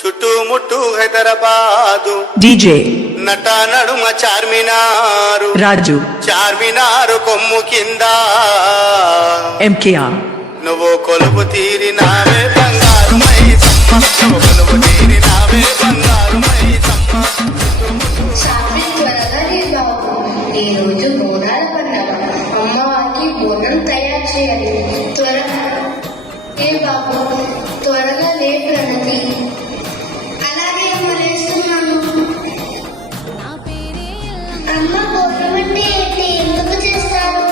చుట్టుముట్టు హైదరాబాదు డీజే నట నడుమ చార్మినారు రాజు చార్మినారు కొమ్ము కింద ఎంకేఆర్ నువ్వు కొలువు తీరినావే బంగారు మైసమ్మ నువ్వు కొలువు తీరినావే బంగారు మైసమ్మ. సాత్విక్ త్వరగా రే బాబు, ఈ రోజు బోనాల పండగ. అమ్మవారికి బోనం తయారు చేయాలి. త్వరగా ఏ బాబు, త్వరగా లే ప్రగతి. అలాగే అమ్మ, లేస్తున్నాను. అమ్మ, బోనం అంటే ఏంటి? ఎందుకు చేస్తారు?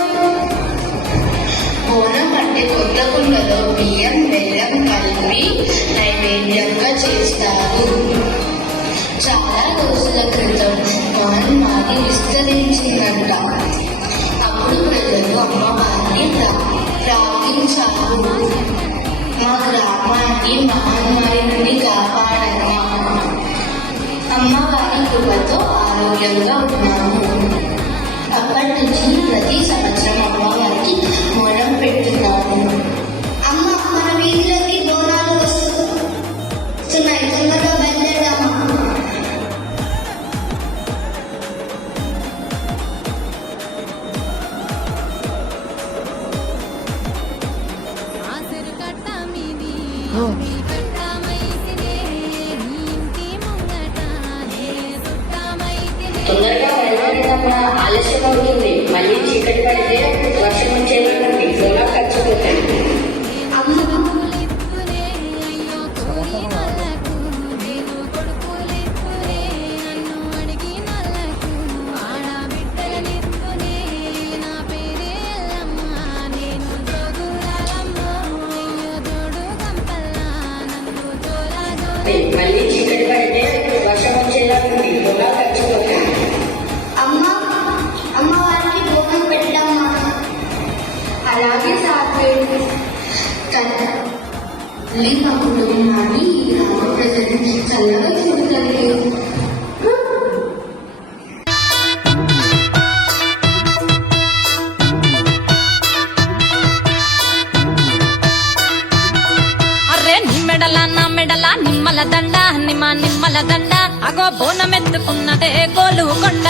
బోనం అంటే కొత్త కుండలో బియ్యం బెల్లం కలిపి నైవేద్యంగా చేస్తారు. చాలా రోజుల క్రితం మహమ్మారి విస్తరించిందంట. అప్పుడు ప్రజలు అమ్మవారిని ప్రార్థించారు, మా గ్రామాన్ని మహమ్మారి నుండి కాపాడమ్మా. అమ్మవారి కృపతో ఆరోగ్యంగా ఉన్నాము. అప్పటి నుంచి ప్రతి సంవత్సరం అమ్మవారికి మొరం పెట్టున్నాము. అమ్మ, మన వీధిలోకి బోనాలు వస్తున్నాయి, తొందరగా బయలుదేరమ్మా. తొందరగా బయలుదేరడం ఆలస్యం అవుతుంది. మళ్ళీ చీకటి పడితే వర్షం వచ్చేలాంటి ఎలా ఖర్చు పెట్టండి. మళ్ళీ చీకటి పడితే వర్షం వచ్చేలాంటి ఎలా ఖర్చు పెట్టండి. అమ్మవారికి బోనం పెట్టమ్మా. అలాగే సాత్విక్. తల్లి మా కుటుంబాన్ని ఈ గ్రామ ప్రజలు చల్లగా చూడాలి. అర్రే నీ మెడల నా మెడల నిమ్మల దండ నిమ్మల దండ అగో బోనమెత్తుకున్నదే గోలు కొండ.